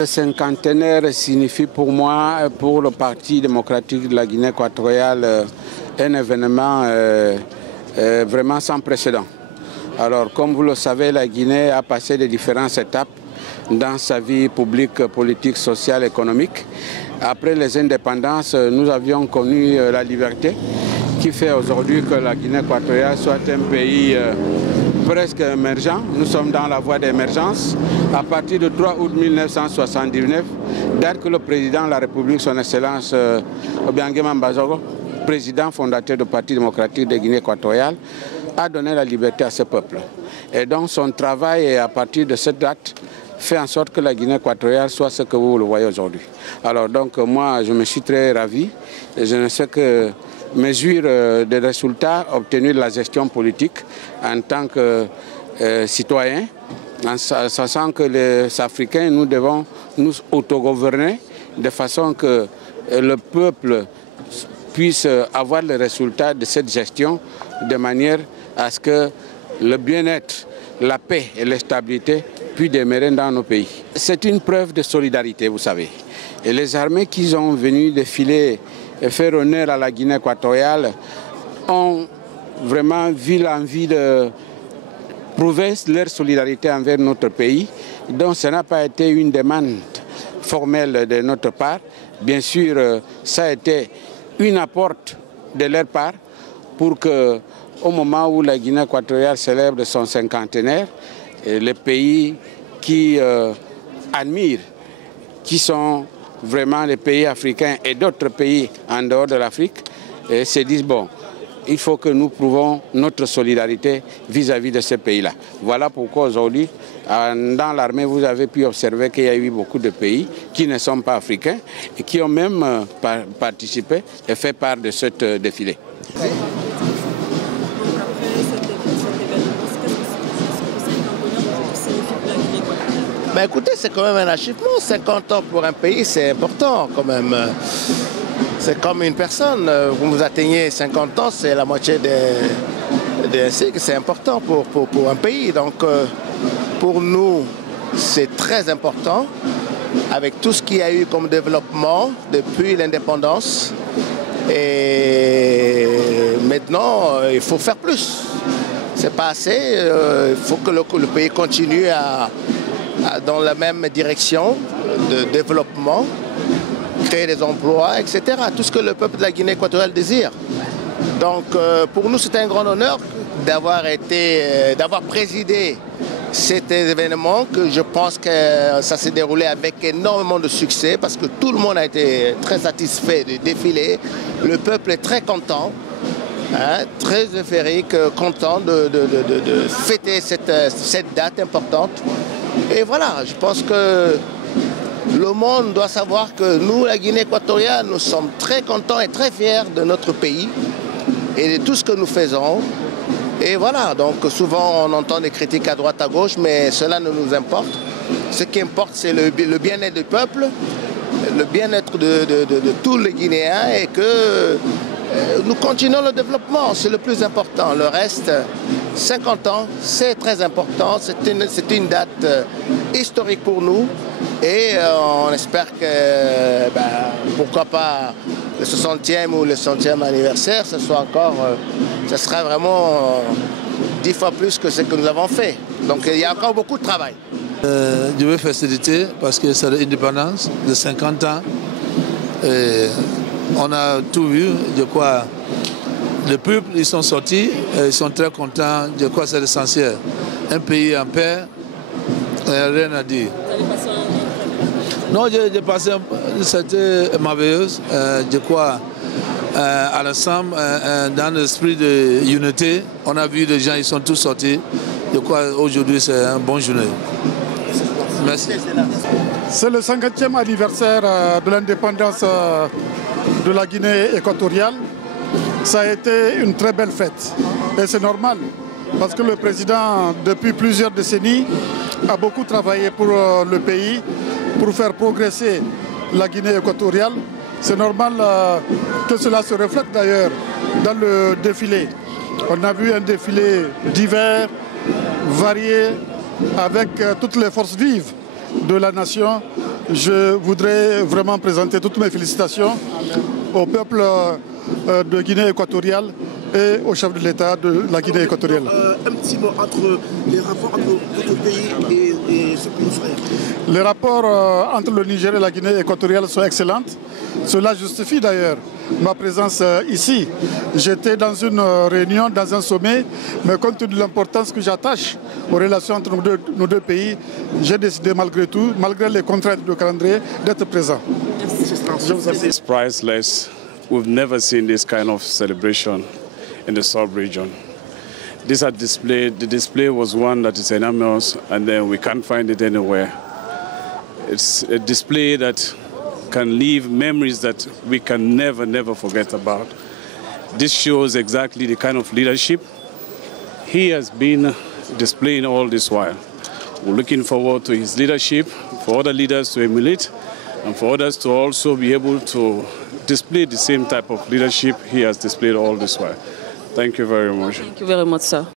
Le cinquantenaire signifie pour moi, pour le Parti démocratique de la Guinée équatoriale, un événement vraiment sans précédent. Alors, comme vous le savez, la Guinée a passé de différentes étapes dans sa vie publique, politique, sociale, économique. Après les indépendances, nous avions connu la liberté qui fait aujourd'hui que la Guinée équatoriale soit un pays presque émergent. Nous sommes dans la voie d'émergence. À partir du 3 août 1979, date que le président de la République, son Excellence Obiangema Mbazogo, président fondateur du Parti démocratique de Guinée équatoriale, a donné la liberté à ce peuple. Et donc son travail, à partir de cette date, fait en sorte que la Guinée équatoriale soit ce que vous le voyez aujourd'hui. Alors donc moi, je me suis très ravi et je ne sais que mesure des résultats obtenus de la gestion politique en tant que citoyens, en sachant que les Africains, nous devons nous autogouverner de façon que le peuple puisse avoir le résultat de cette gestion de manière à ce que le bien-être, la paix et la stabilité puissent demeurer dans nos pays. C'est une preuve de solidarité, vous savez. Et les armées qui sont venues défiler et faire honneur à la Guinée équatoriale ont vraiment vu l'envie de prouver leur solidarité envers notre pays. Donc ce n'a pas été une demande formelle de notre part. Bien sûr, ça a été une apporte de leur part pour que, au moment où la Guinée équatoriale célèbre son cinquantenaire, les pays qui admirent, qui sont vraiment les pays africains et d'autres pays en dehors de l'Afrique, se disent bon, il faut que nous prouvons notre solidarité vis-à-vis de ces pays-là. Voilà pourquoi aujourd'hui, dans l'armée, vous avez pu observer qu'il y a eu beaucoup de pays qui ne sont pas africains et qui ont même participé et fait part de ce défilé. Ben écoutez, c'est quand même un achievement. 50 ans pour un pays, c'est important quand même. C'est comme une personne. Vous atteignez 50 ans, c'est la moitié d'un cycle. C'est important pour un pays. Donc pour nous, c'est très important. Avec tout ce qu'il y a eu comme développement depuis l'indépendance. Et maintenant, il faut faire plus. C'est pas assez. Il faut que le pays continue dans la même direction de développement, créer des emplois, etc. Tout ce que le peuple de la Guinée équatoriale désire. Donc pour nous, c'est un grand honneur d'avoir présidé cet événement, que je pense que ça s'est déroulé avec énormément de succès parce que tout le monde a été très satisfait du défilé. Le peuple est très content. Très euphorique, content de fêter cette date importante. Et voilà, je pense que le monde doit savoir que nous, la Guinée équatoriale, nous sommes très contents et très fiers de notre pays et de tout ce que nous faisons. Et voilà, donc souvent on entend des critiques à droite, à gauche, mais cela ne nous importe. Ce qui importe, c'est le bien-être du peuple, le bien-être de tous les Guinéens et que nous continuons le développement, c'est le plus important. Le reste, 50 ans, c'est très important. C'est une date historique pour nous. Et on espère que, pourquoi pas, le 60e ou le 100e anniversaire, ce sera vraiment 10 fois plus que ce que nous avons fait. Donc il y a encore beaucoup de travail. Je veux féliciter parce que c'est l'indépendance de 50 ans. Et on a tout vu, je crois. Le peuple, ils sont sortis, ils sont très contents, je crois que c'est l'essentiel. Un pays en paix, rien à dire. Non, j'ai passé, c'était merveilleux, je crois, à l'ensemble, dans l'esprit de unité. On a vu les gens, ils sont tous sortis. Je crois qu'aujourd'hui, c'est un bon journée. Merci. C'est le 50e anniversaire de l'indépendance de la Guinée équatoriale. Ça a été une très belle fête. Et c'est normal, parce que le président, depuis plusieurs décennies, a beaucoup travaillé pour le pays, pour faire progresser la Guinée équatoriale. C'est normal que cela se reflète d'ailleurs dans le défilé. On a vu un défilé divers, varié, avec toutes les forces vives de la nation. je voudrais vraiment présenter toutes mes félicitations au peuple de Guinée équatoriale et au chef de l'État de la Guinée équatoriale. Un petit mot entre les rapports entre votre pays et ce pays frère. Les rapports entre le Niger et la Guinée équatoriale sont excellents. Cela justifie d'ailleurs ma présence ici. J'étais dans une réunion, dans un sommet, mais compte tenu de l'importance que j'attache aux relations entre nos deux pays, j'ai décidé malgré tout, malgré les contraintes de calendrier, d'être présent. It's priceless. We've never seen this kind of celebration in the sub-region. This the display was one that is enormous, and then we can't find it anywhere. It's a display that can leave memories that we can never forget about. This shows exactly the kind of leadership he has been displaying all this while. We're looking forward to his leadership, for other leaders to emulate, and for others to also be able to display the same type of leadership he has displayed all this while. Thank you very much. Thank you very much, sir.